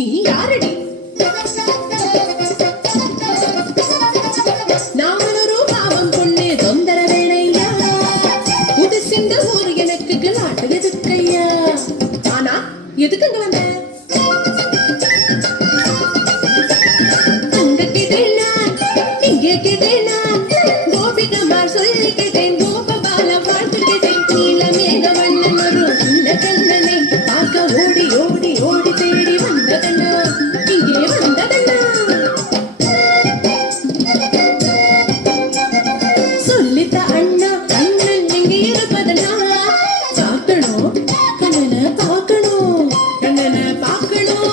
நீ யாரடி? நான் ஒரு பாவம் பொண்ணு தொந்தரவேனையா, புதுசிந்த ஊர் எனக்கு கிளாட்டு எதுக்கையா? ஆனா எதுக்குங்க வந்த? அங்க கேட்டேன் நான், இங்கே கேட்டேன் நான், கோபிகமார் சொல்லி கேட்டேன், கோபபால வாழ்த்து கேட்டேன், நீல மேக வண்ணன் வரும் இந்த கண்ணனை பார்க்க ஓடி ஓடி ஓடி தேடி வந்ததண்ணா, இங்கே வந்ததண்ணா. சொல்லித்த அண்ணா அண்ணன் எங்கே இருப்பதண்ணா, பார்க்கணும் கண்ணனை பார்க்கணும், கண்ணனை பார்க்கணும்.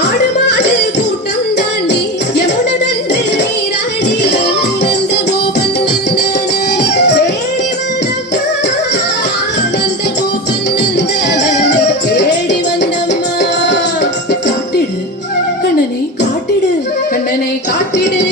ஆடு மாடு கூட்டம் தாண்டி யமுனதன்று நீராடி நந்த கோபன் நந்தனனை தேடி வந்தம்மா, நந்த கோபன் நந்தனனை தேடி வந்தம்மா. காட்டிடு கண்ணனை காட்டிடு, கண்ணனை காட்டிடு.